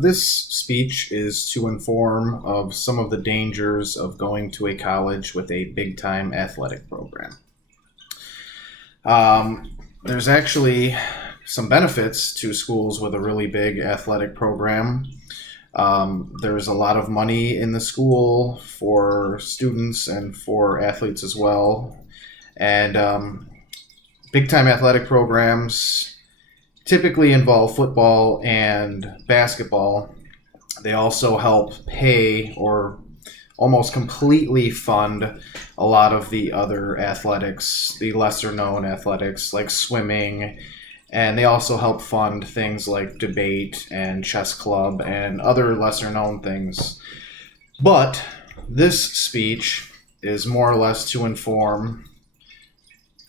This speech is to inform of some of the dangers of going to a college with a big time athletic program. There's actually some benefits to schools with a really big athletic program. There's a lot of money in the school for students and for athletes as well. And big time athletic programs typically involve football and basketball. They also help pay or almost completely fund a lot of the other athletics, the lesser known athletics like swimming. And they also help fund things like debate and chess club and other lesser known things. But this speech is more or less to inform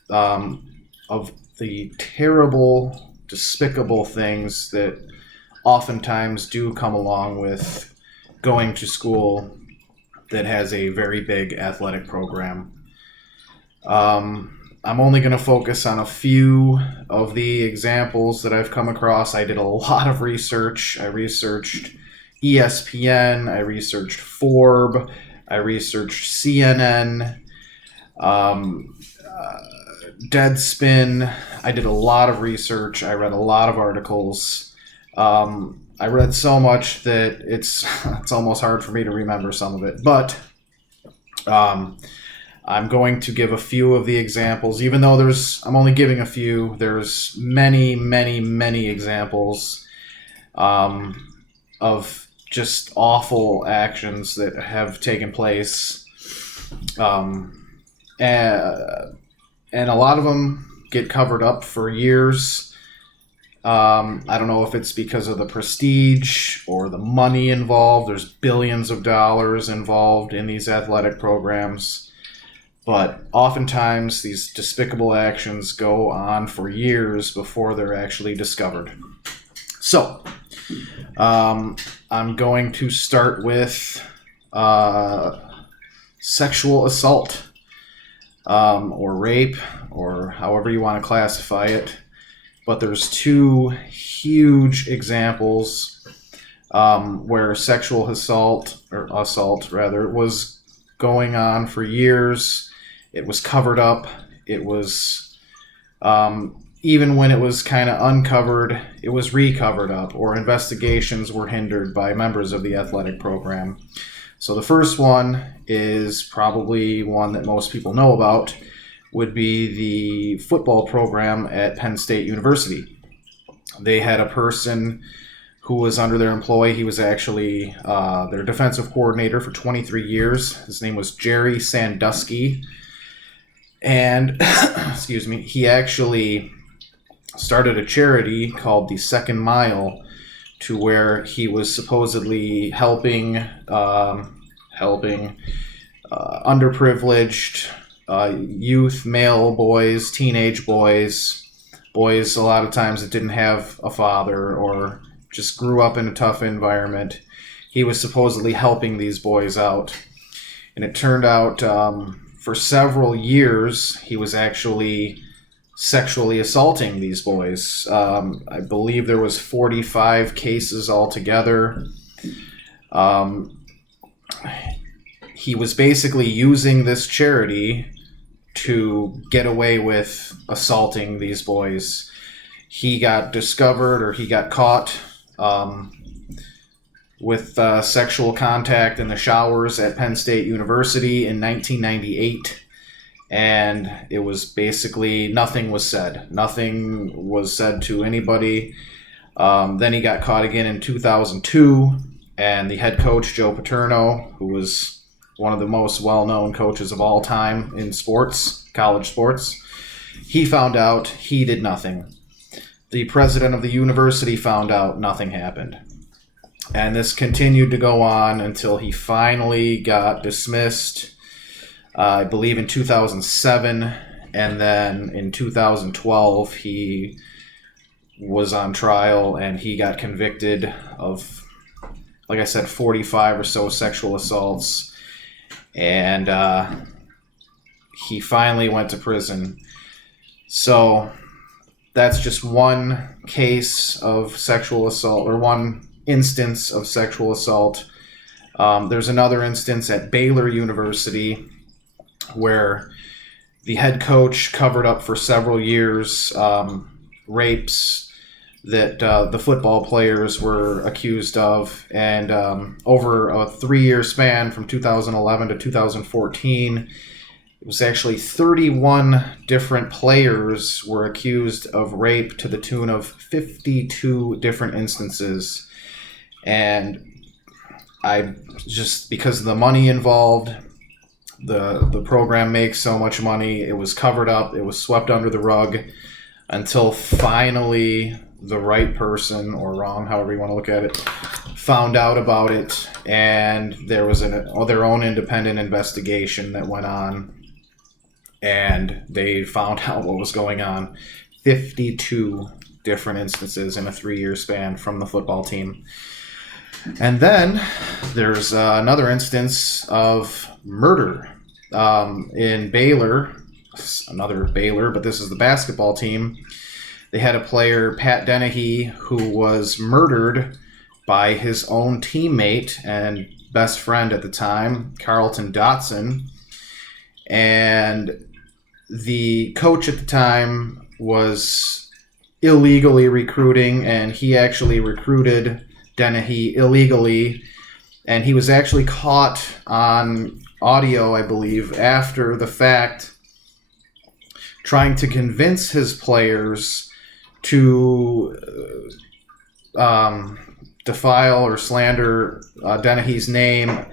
of the terrible, despicable things that oftentimes do come along with going to school that has a very big athletic program. I'm only going to focus on a few of the examples that I've come across. I did a lot of research. I researched ESPN, I researched Forbes, I researched CNN, Deadspin. I did a lot of research. I read a lot of articles. I read so much that it's almost hard for me to remember some of it. But I'm going to give a few of the examples, even though I'm only giving a few. There's many, many, many examples of just awful actions that have taken place. And a lot of them get covered up for years. I don't know if it's because of the prestige or the money involved. There's billions of dollars involved in these athletic programs. But oftentimes these despicable actions go on for years before they're actually discovered. So, I'm going to start with sexual assault. Or rape, or however you want to classify it. But there's two huge examples where sexual assault was going on for years. It was covered up. It was, even when it was kind of uncovered, it was recovered up, or investigations were hindered by members of the athletic program. So the first one is probably one that most people know about, would be the football program at Penn State University. They had a person who was under their employ. He was actually their defensive coordinator for 23 years. His name was Jerry Sandusky. And, excuse me, he actually started a charity called the Second Mile, to where he was supposedly helping underprivileged youth, male boys, teenage boys a lot of times that didn't have a father or just grew up in a tough environment. He was supposedly helping these boys out. And it turned out for several years he was actually sexually assaulting these boys. I believe there was 45 cases altogether. He was basically using this charity to get away with assaulting these boys. He got discovered, or he got caught with sexual contact in the showers at Penn State University in 1998. And it was basically nothing was said. Nothing was said to anybody. Then he got caught again in 2002, and the head coach, Joe Paterno, who was one of the most well-known coaches of all time in sports, college sports, he found out. He did nothing. The president of the university found out. Nothing happened. And this continued to go on until he finally got dismissed, I believe in 2007, and then in 2012 he was on trial and he got convicted of, like I said, 45 or so sexual assaults, and he finally went to prison. So that's just one case of sexual assault, or one instance of sexual assault. There's another instance at Baylor University where the head coach covered up for several years rapes that the football players were accused of. And over a 3-year span from 2011 to 2014, it was actually 31 different players were accused of rape to the tune of 52 different instances. And I just, because of the money involved, the program makes so much money, it was covered up, it was swept under the rug until finally the right person, or wrong, however you want to look at it, found out about it, and there was their own independent investigation that went on, and they found out what was going on. 52 different instances in a 3-year span from the football team. And then there's another instance of murder in Baylor, another Baylor, but this is the basketball team. They had a player, Pat Dennehy, who was murdered by his own teammate and best friend at the time, Carlton Dotson. And the coach at the time was illegally recruiting, and he actually recruited Dennehy illegally, and he was actually caught on audio, I believe, after the fact, trying to convince his players to defile or slander Dennehy's name.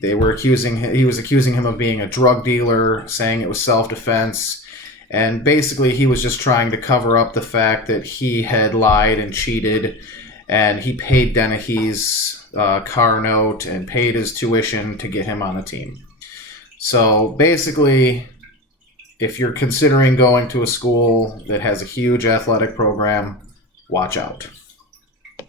He was accusing him of being a drug dealer, saying it was self-defense, and basically he was just trying to cover up the fact that he had lied and cheated. And he paid Dennehy's car note and paid his tuition to get him on the team. So basically, if you're considering going to a school that has a huge athletic program, watch out.